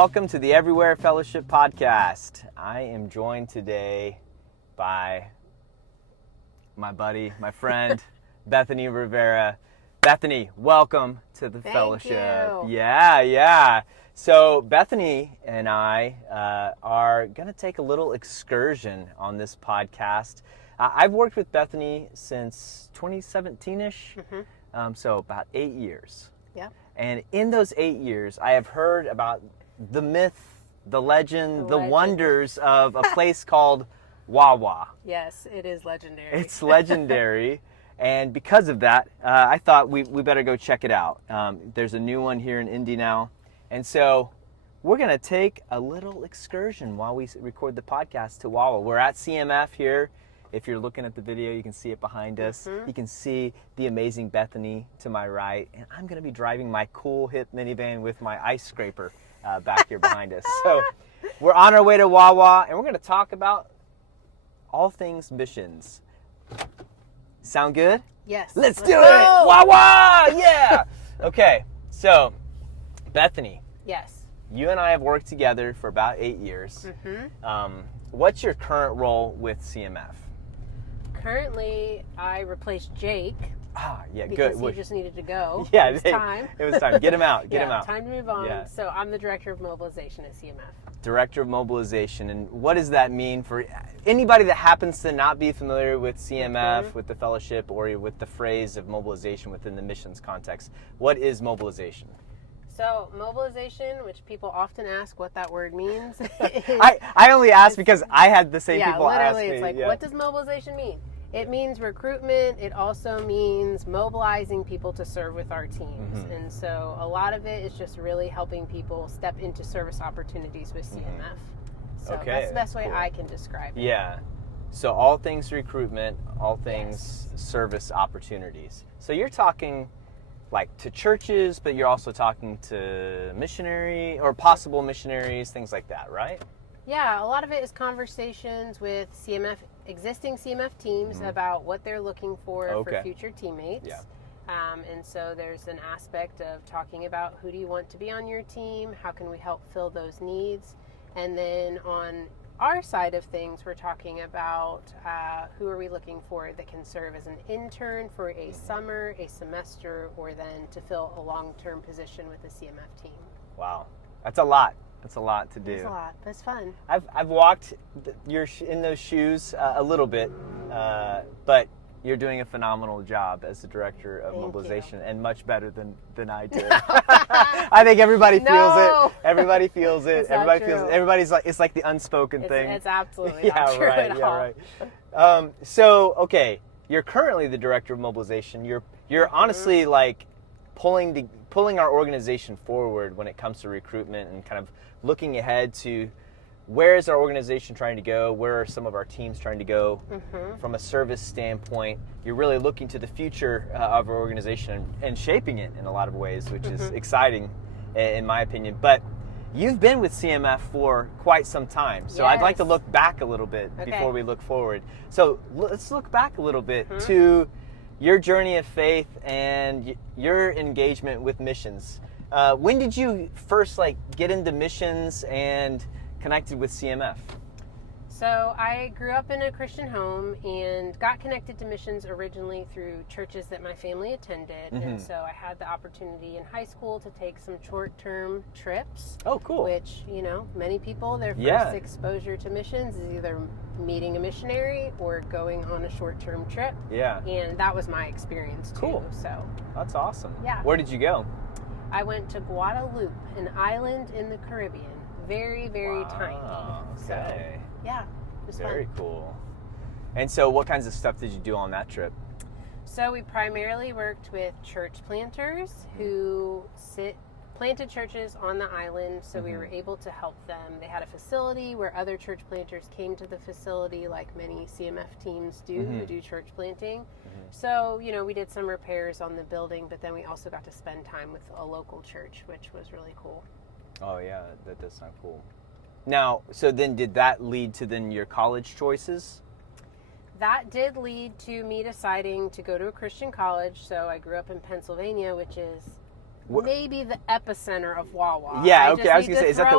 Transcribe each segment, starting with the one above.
welcome to the Everywhere Fellowship Podcast. I am joined today by my buddy, my friend, Bethany Rivera. Bethany, welcome to the fellowship. Thank you. Yeah. So Bethany and I are going to take a little excursion on this podcast. I've worked with Bethany since 2017-ish, so about 8 years. Yeah. And in those 8 years, I have heard about the myth, the legend, the wonders of a place called Wawa. Yes, it is legendary. It's legendary. And because of that, I thought we better go check it out. There's a new one here in Indy now. And so we're going to take a little excursion while we record the podcast to Wawa. We're at CMF here. If you're looking at the video, you can see it behind us. You can see the amazing Bethany to my right. And I'm going to be driving my cool, hip minivan with my ice scraper back here behind us. So we're on our way to Wawa, and we're going to talk about all things missions. Sound good? Yes. Let's do it! Wawa! Yeah! Okay, so Bethany. Yes. You and I have worked together for about 8 years. What's your current role with CMF? Currently, I replaced Jake. Yeah, because good. he just needed to go. Yeah, it was time. It was time. Get him out. Get him out. Time to move on. Yeah. So I'm the Director of Mobilization at CMF. Director of Mobilization. And what does that mean for anybody that happens to not be familiar with CMF, with the fellowship, or with the phrase of mobilization within the missions context? What is mobilization? So mobilization, which people often ask what that word means. I only ask because I had the same people ask me. Yeah, literally, it's like, what does mobilization mean? It means recruitment. It also means mobilizing people to serve with our teams. And so a lot of it is just really helping people step into service opportunities with CMF. So that's the best way I can describe it. Yeah. So all things recruitment, all things service opportunities. So you're talking like to churches, but you're also talking to missionary or possible missionaries, things like that, right? Yeah, a lot of it is conversations with existing CMF teams about what they're looking for future teammates. Yeah. And so there's an aspect of talking about who do you want to be on your team, how can we help fill those needs, and then on our side of things, we're talking about who are we looking for that can serve as an intern for a summer, a semester, or then to fill a long-term position with the CMF team. Wow, that's a lot. That's a lot to do. It's a lot, but it's fun. I've walked in those shoes a little bit, but you're doing a phenomenal job as the Director of Mobilization, and much better than I did. I think everybody feels it. Everybody feels it. Everybody feels it. Everybody's like, it's like the unspoken thing. It's absolutely not true at all. Right. So, okay, you're currently the Director of Mobilization. You're honestly like pulling our organization forward when it comes to recruitment and kind of looking ahead to where is our organization trying to go, where are some of our teams trying to go from a service standpoint. You're really looking to the future of our organization and shaping it in a lot of ways, which is exciting in my opinion. But you've been with CMF for quite some time, so I'd like to look back a little bit before we look forward. So let's look back a little bit to your journey of faith and your engagement with missions. When did you first get into missions and connected with CMF? So I grew up in a Christian home and got connected to missions originally through churches that my family attended. And so I had the opportunity in high school to take some short-term trips. Oh, cool. Which, many people, their first exposure to missions is either meeting a missionary or going on a short-term trip. Yeah. And that was my experience too. Cool. So that's awesome. Yeah. Where did you go? I went to Guadalupe, an island in the Caribbean. Very, very tiny. Okay. So, yeah, it was very fun. Cool. And so what kinds of stuff did you do on that trip? So we primarily worked with church planters who planted churches on the island, so we were able to help them. They had a facility where other church planters came to the facility, like many CMF teams do who do church planting. So, we did some repairs on the building, but then we also got to spend time with a local church, which was really cool. Oh, yeah, that does sound cool. Now, so then did that lead to then your college choices? That did lead to me deciding to go to a Christian college. So I grew up in Pennsylvania, which is maybe the epicenter of Wawa. Yeah, okay. I was gonna say, is that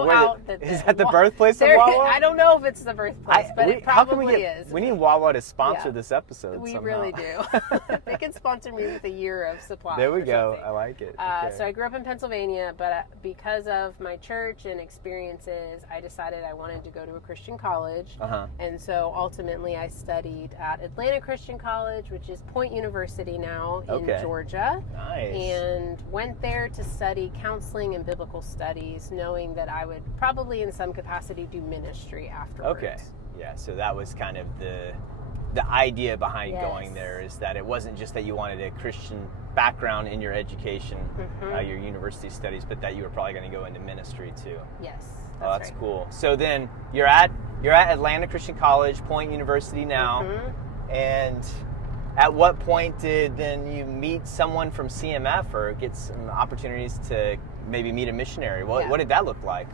the birthplace of Wawa? I don't know if it's the birthplace, but it probably is. We need Wawa to sponsor this episode. We somehow. really do. They can sponsor me with a year of supply. There we go. Something. I like it. So I grew up in Pennsylvania, but because of my church and experiences, I decided I wanted to go to a Christian college. And so ultimately I studied at Atlanta Christian College, which is Point University now in Georgia. Nice. And went there to study counseling and biblical studies, knowing that I would probably in some capacity do ministry afterwards. Okay. Yeah, so that was kind of the idea behind going there, is that it wasn't just that you wanted a Christian background in your education, your university studies, but that you were probably going to go into ministry too. Yes. That's cool. So then you're at Atlanta Christian College, Point University now, and at what point did then you meet someone from CMF or get some opportunities to maybe meet a missionary? What did that look like?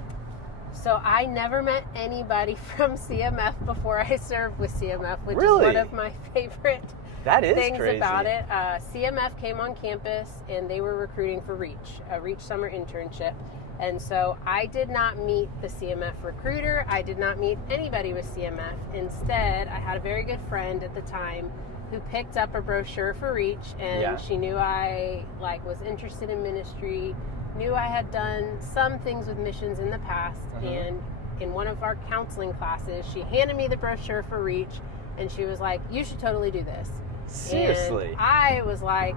So I never met anybody from CMF before I served with CMF, which is one of my favorite things about it. CMF came on campus and they were recruiting for a Reach summer internship. And so I did not meet the CMF recruiter. I did not meet anybody with CMF. Instead, I had a very good friend at the time who picked up a brochure for Reach, and she knew I was interested in ministry, knew I had done some things with missions in the past, and in one of our counseling classes, she handed me the brochure for Reach, and she was like, "You should totally do this." Seriously? And I was like,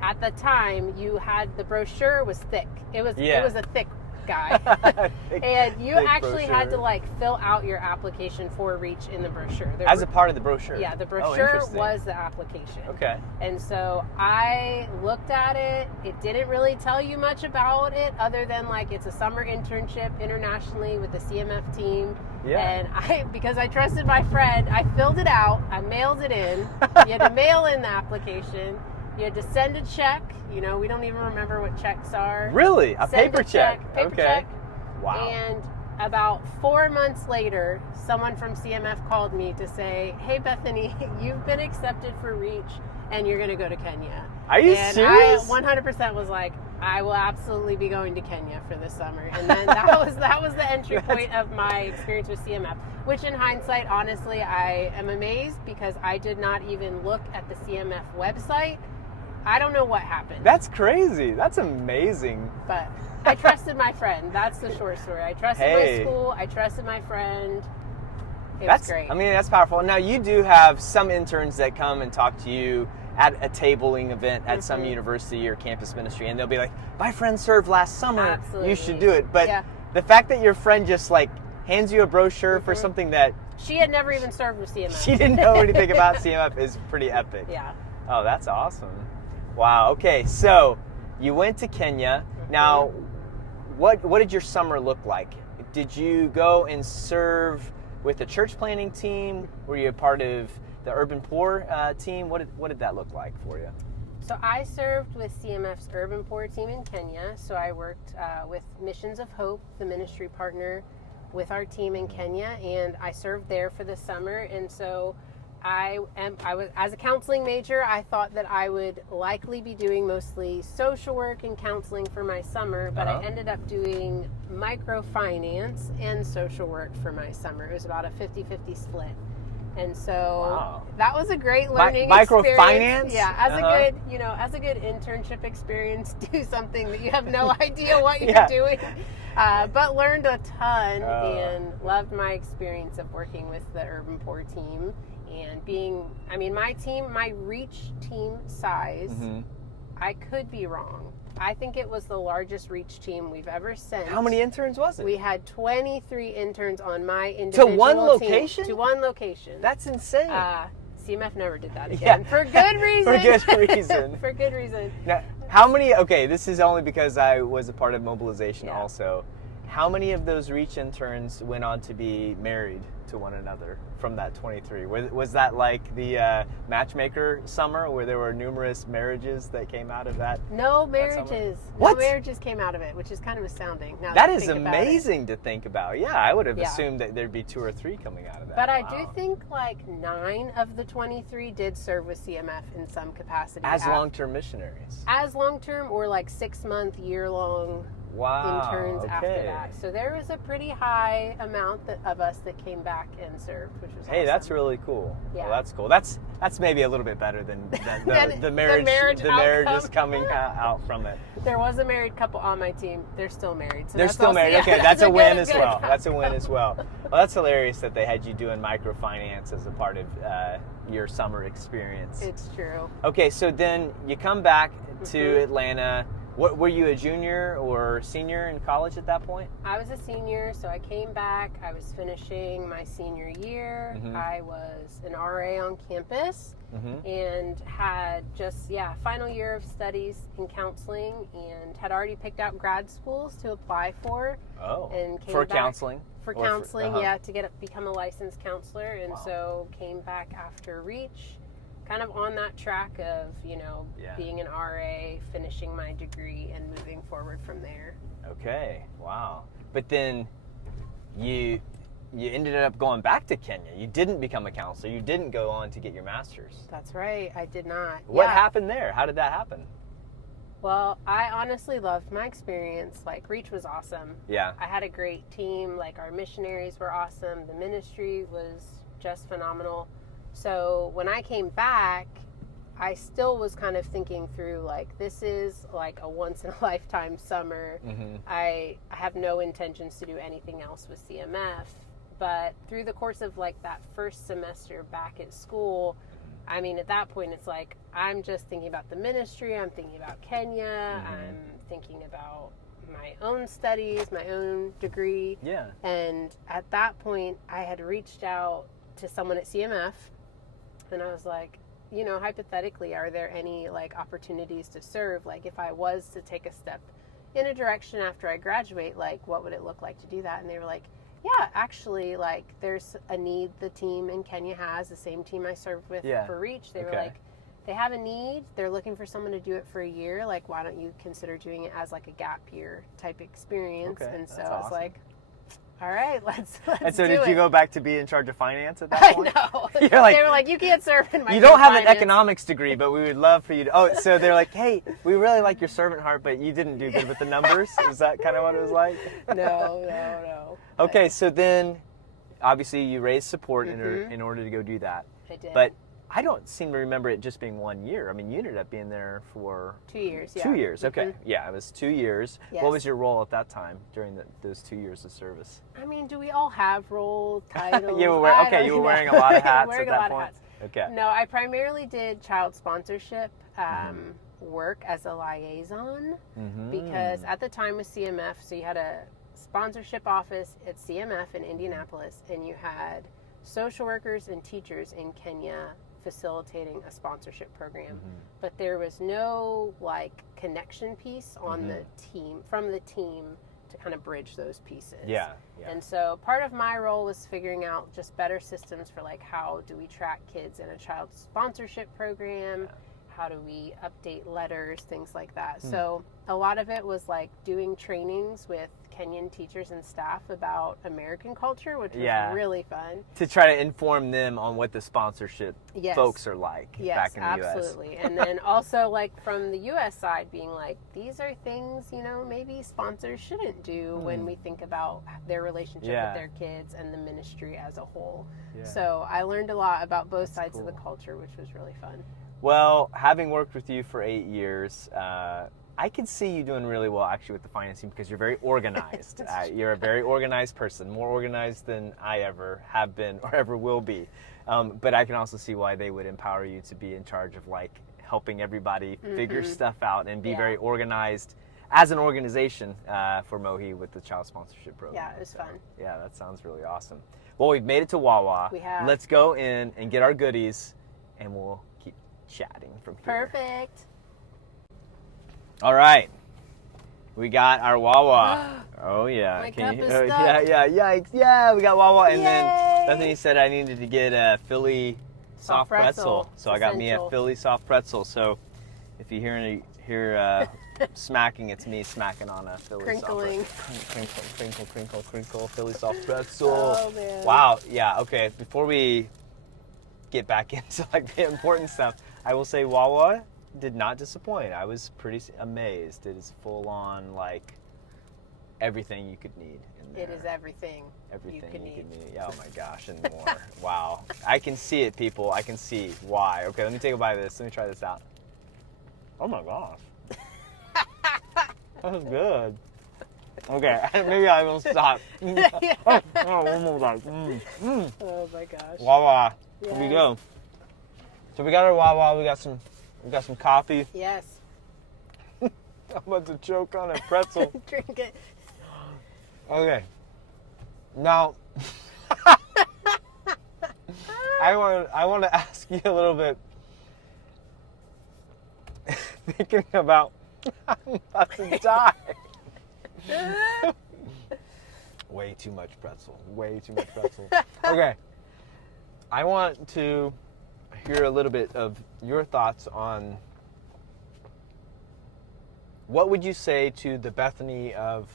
at the time, the brochure was thick. It was a thick guy. And you actually had to fill out your application for Reach in the brochure. As a part of the brochure? Yeah, the brochure was the application. Okay. And so I looked at it. It didn't really tell you much about it other than it's a summer internship internationally with the CMF team. Yeah. And because I trusted my friend, I filled it out. I mailed it in. You had to mail in the application. You had to send a check. We don't even remember what checks are. Really? A paper check? Paper check. Wow. And about 4 months later, someone from CMF called me to say, "Hey, Bethany, you've been accepted for Reach, and you're going to go to Kenya." Are you serious? I 100% was like, I will absolutely be going to Kenya for this summer. And then that was the entry point of my experience with CMF, which in hindsight, honestly, I am amazed because I did not even look at the CMF website. I don't know what happened. That's crazy. That's amazing. But I trusted my friend. That's the short story. I trusted my school. I trusted my friend. It was great. I mean, that's powerful. Now, you do have some interns that come and talk to you at a tabling event at some university or campus ministry, and they'll be like, "My friend served last summer. Absolutely. You should do it." But the fact that your friend just hands you a brochure for something that she had never even served with CMF. She didn't know anything about CMF is pretty epic. Yeah. Oh, that's awesome. Wow. Okay, so you went to Kenya. Now, what did your summer look like? Did you go and serve with a church planting team? Were you a part of the urban poor team? What did that look like for you? So I served with CMF's urban poor team in Kenya. So I worked with Missions of Hope, the ministry partner with our team in Kenya, and I served there for the summer. And so I was, as a counseling major, I thought that I would likely be doing mostly social work and counseling for my summer, but I ended up doing microfinance and social work for my summer. It was about a 50-50 split. And so that was a great learning experience. Microfinance? Yeah, as a good internship experience, do something that you have no idea what you're doing. But learned a ton and loved my experience of working with the urban poor team. And my Reach team size, I could be wrong. I think it was the largest Reach team we've ever sent. How many interns was it? We had 23 interns on my individual team. To one location? To one location. That's insane. CMF never did that again. For good reason. For good reason. For good reason. Now, how many, this is only because I was a part of mobilization also. How many of those Reach interns went on to be married to one another from that 23? Was that like the matchmaker summer where there were numerous marriages that came out of that? No marriages. What? No marriages came out of it, which is kind of astounding. Now That you is think about it. amazing to think about. Yeah, I would have Yeah. assumed that there'd be 2 or 3 coming out of that. But I Wow. do think like 9 of the 23 did serve with CMF in some capacity. As long-term missionaries. As long-term or like 6-month, year-long Wow. interns okay. after that. So there was a pretty high amount of us that came back and served, which was Hey, awesome. that's really cool. Yeah. Well, that's cool. That's maybe a little bit better than the marriage. the marriage is outcome. coming out from it. There was a married couple on my team. They're still married. So They're that's still also- married. yeah, Okay, that's a win good- as good. well. That's a win as well. Well, that's hilarious that they had you doing microfinance as a part of your summer experience. It's true. Okay, so then you come back to Mhm. Atlanta. What were you, a junior or senior in college at that point? I was a senior, so I came back. I was finishing my senior year. Mhm. I was an RA on campus Mm-hmm. and had just, final year of studies in counseling and had already picked out grad schools to apply for. Oh, And came for back counseling? For Or counseling, uh-huh. to become a licensed counselor. And Wow. so came back after Reach, kind of on that track of, Yeah. being an RA, finishing my degree, and moving forward from there. Okay, wow. But then you ended up going back to Kenya. You didn't become a counselor. You didn't go on to get your master's. That's right, I did not. What Yeah. happened there? How did that happen? Well, I honestly loved my experience. Like, Reach was awesome. Yeah. I had a great team. Like, our missionaries were awesome. The ministry was just phenomenal. So when I came back, I still was kind of thinking through, like, this is like a once-in-a-lifetime summer. Mm-hmm. I have no intentions to do anything else with CMF. But through the course of, like, that first semester back at school, I mean, at that point, it's like, I'm just thinking about the ministry. I'm thinking about Kenya. Mhm. I'm thinking about my own studies, my own degree. Yeah. And at that point, I had reached out to someone at CMF, and I was like, hypothetically, are there any, like, opportunities to serve? Like, if I was to take a step in a direction after I graduate, like, what would it look like to do that? And they were like, yeah, actually, like, there's a need the team in Kenya has, the same team I served with Yeah. for Reach. They were Okay. like, they have a need. They're looking for someone to do it for a year. Like, why don't you consider doing it as, like, a gap year type experience? Okay, And so that's I was awesome. like, all right, let's And so do did you it. go back to be in charge of finance at that I point? know. You're like, they were like, you can't serve in my you don't have an finance. economics degree, but we would love for you to. Oh, so they're like, hey, we really like your servant heart, but you didn't do good with the numbers. Is that kind of what it was like? No. Okay, so then obviously you raised support Mhm. in order to go do that. I did. But I don't seem to remember it just being 1 year. I mean, you ended up being there for 2 years, yeah. 2 years. Okay, Mhm. yeah, it was 2 years. Yes. What was your role at that time during those 2 years of service? I mean, do we all have role titles? You were I don't you were know. wearing a lot of hats Wearing at a that lot point. of hats. Okay. No, I primarily did child sponsorship work as a liaison Mm-hmm. because at the time with CMF, so you had a sponsorship office at CMF in Indianapolis, and you had social workers and teachers in Kenya facilitating a sponsorship program. But there was no, like, connection piece on the team, from the team, to kind of bridge those pieces. Yeah. And so part of my role was figuring out just better systems for, like, how do we track kids in a child sponsorship program? How do we update letters, things like that. So a lot of it was, like, doing trainings with Kenyan teachers and staff about American culture, which was really fun. To try to inform them on what the sponsorship Yes. folks are like back in the U.S. Absolutely. And then also, like, from the U.S. side, being like, these are things, maybe sponsors shouldn't do when we think about their relationship with their kids and the ministry as a whole. Yeah. So I learned a lot about both sides of cool. the culture, which was really fun. Well, having worked with you for 8 years, I can see you doing really well actually with the financing because you're very organized. You're a very organized person, more organized than I ever have been or ever will be. But I can also see why they would empower you to be in charge of, like, helping everybody figure stuff out and be very organized as an organization for Mohi with the child sponsorship program. Yeah, it was fun. Yeah, that sounds really awesome. Well, we've made it to Wawa. We have. Let's go in and get our goodies, and we'll keep chatting from here. Perfect. All right. We got our Wawa. Oh yeah. My Can cup you, is yeah, stuck. yeah, yikes. Yeah, we got Wawa. And then Yay! Bethany said I needed to get a Philly soft pretzel. So I got me a Essential. Philly soft pretzel. So if you hear smacking, it's me smacking on a Philly Crinkling. soft pretzel. Crinkle, crinkle, crinkle, Philly soft pretzel. Oh, man. Wow. Yeah. Okay. Before we get back into like the important stuff, I will say Wawa did not disappoint. I was pretty amazed. It is full on like everything you could need in there. It is everything. Everything you could you need. could need. Oh my gosh, and more. Wow. I can see it, people. I can see why. Okay, let me take a bite of this. Let me try this out. Oh my gosh. That was good. Okay, maybe I will stop. Oh, one more bite. Oh my gosh. Wawa. Yes. Here we go. So we got our Wawa. We got some coffee. Yes. I'm about to choke on a pretzel. Drink it. Okay. Now, I want to ask you a little bit. Thinking about, I'm about to die. Way too much pretzel. Way too much pretzel. Okay. I want to hear a little bit of your thoughts on what would you say to the Bethany of,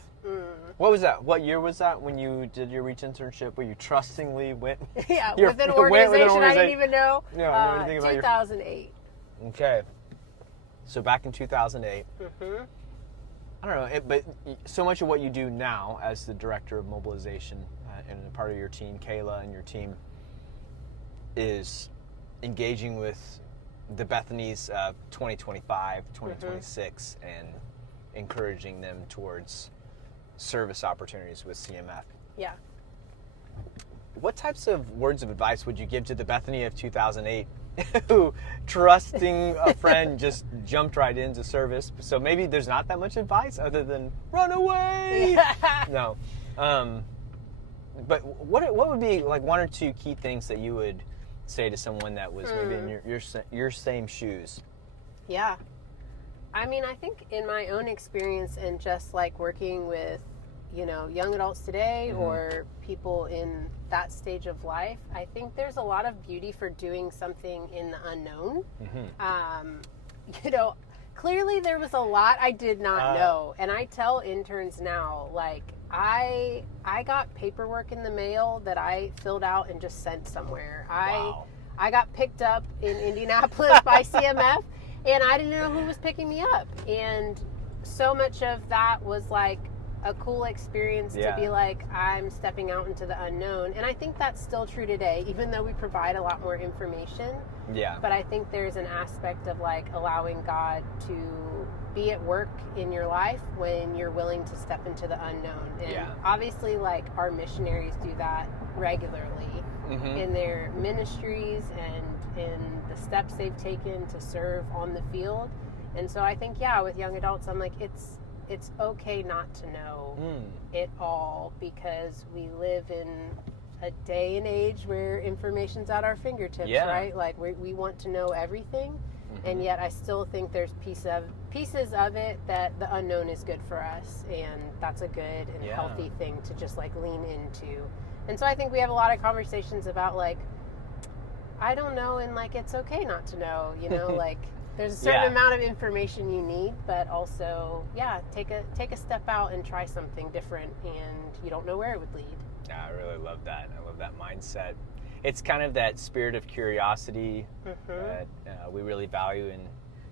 what was that? What year was that when you did your Reach internship where you trustingly went? Yeah, You're- with an went with an organization I didn't even know. Yeah, I know anything about your- 2008. Okay. So back in 2008. Mm-hmm. I don't know, but so much of what you do now as the Director of Mobilization and a part of your team, Kayla and your team, is engaging with the Bethany's 2025, 2026, and encouraging them towards service opportunities with CMF. Yeah. What types of words of advice would you give to the Bethany of 2008 who, trusting a friend, just jumped right into service? So maybe there's not that much advice other than run away. No. But what would be like one or two key things that you would say to someone that was maybe in your same shoes? Yeah. I mean, I think in my own experience and just like working with, young adults today or people in that stage of life, I think there's a lot of beauty for doing something in the unknown. Clearly there was a lot I did not know. And I tell interns now, like, I got paperwork in the mail that I filled out and just sent somewhere. Wow. I got picked up in Indianapolis by CMF, and I didn't know who was picking me up. And so much of that was like a cool experience to be like, I'm stepping out into the unknown. And I think that's still true today, even though we provide a lot more information. Yeah. But I think there's an aspect of like allowing God to be at work in your life when you're willing to step into the unknown. And obviously, like, our missionaries do that regularly in their ministries and in the steps they've taken to serve on the field. And so I think, with young adults, I'm like, it's okay not to know it all, because we live in a day and age where information's at our fingertips, right? Like, we want to know everything. And yet I still think there's pieces of it that the unknown is good for us, and that's a good and healthy thing to just like lean into. And so I think we have a lot of conversations about like, I don't know, and like it's okay not to know, like there's a certain amount of information you need, but also take a step out and try something different, and you don't know where it would lead. Yeah, I really love that. I love that mindset. It's kind of that spirit of curiosity that we really value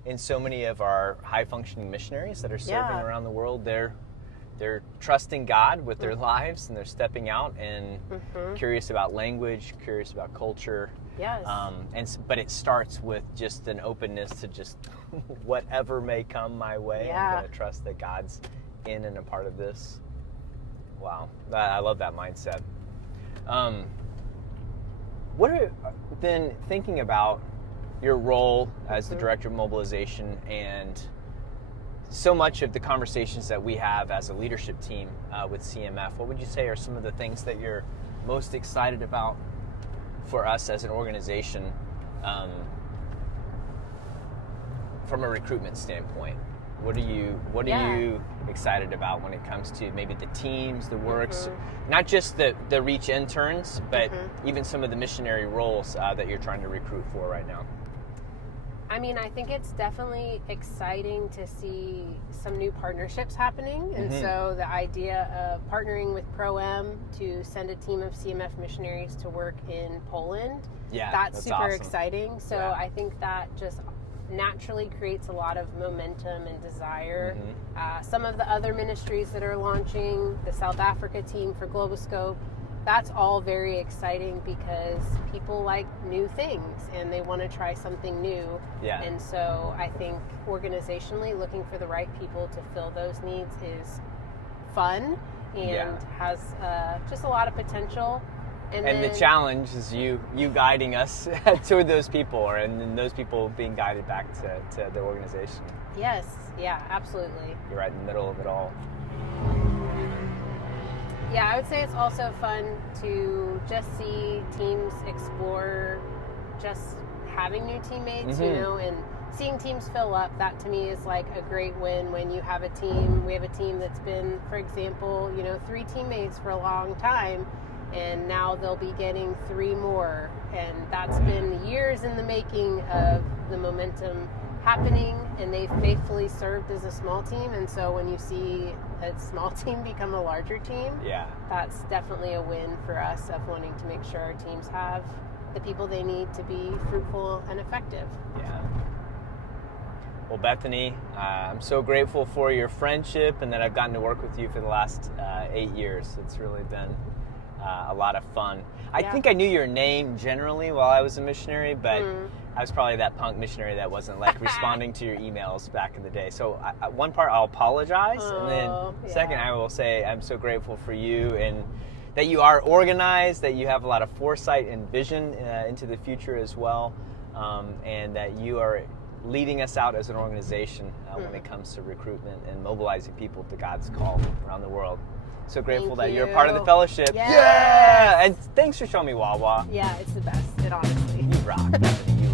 in so many of our high-functioning missionaries that are serving around the world. They're trusting God with their lives, and they're stepping out and curious about language, curious about culture. Yes. But it starts with just an openness to just whatever may come my way. I'm going to trust that God's in and a part of this. Wow, I love that mindset. What are then thinking about your role as the Director of Mobilization and so much of the conversations that we have as a leadership team with CMF? What would you say are some of the things that you're most excited about for us as an organization from a recruitment standpoint? What are you excited about when it comes to maybe the teams, the works, not just the Reach interns, but even some of the missionary roles that you're trying to recruit for right now? I mean, I think it's definitely exciting to see some new partnerships happening. And so the idea of partnering with Pro-M to send a team of CMF missionaries to work in Poland, that's super awesome. exciting. So I think that just naturally creates a lot of momentum and desire. Some of the other ministries that are launching, the South Africa team for Globoscope, that's all very exciting because people like new things and they want to try something new. And so I think organizationally looking for the right people to fill those needs is fun and has just a lot of potential. And the challenge is you guiding us to those people, and then those people being guided back to the organization. Yes, yeah, absolutely. You're right in the middle of it all. Yeah, I would say it's also fun to just see teams explore just having new teammates, you know, and seeing teams fill up. That to me is like a great win when you have a team. We have a team that's been, for example, 3 teammates for a long time, and now they'll be getting 3 more. And that's been years in the making of the momentum happening, and they've faithfully served as a small team. And so when you see a small team become a larger team, that's definitely a win for us of wanting to make sure our teams have the people they need to be fruitful and effective. Well, Bethany, I'm so grateful for your friendship and that I've gotten to work with you for the last 8 years. It's really been a lot of fun. I think I knew your name generally while I was a missionary, but I was probably that punk missionary that wasn't like responding to your emails back in the day. So one part, I'll apologize, and then second, I will say I'm so grateful for you and that you are organized, that you have a lot of foresight and vision into the future as well, and that you are leading us out as an organization when it comes to recruitment and mobilizing people to God's call around the world. So grateful that you're a part of the fellowship. Yes. And thanks for showing me Wawa. Yeah, it's the best. It honestly. You rock, Bethany. You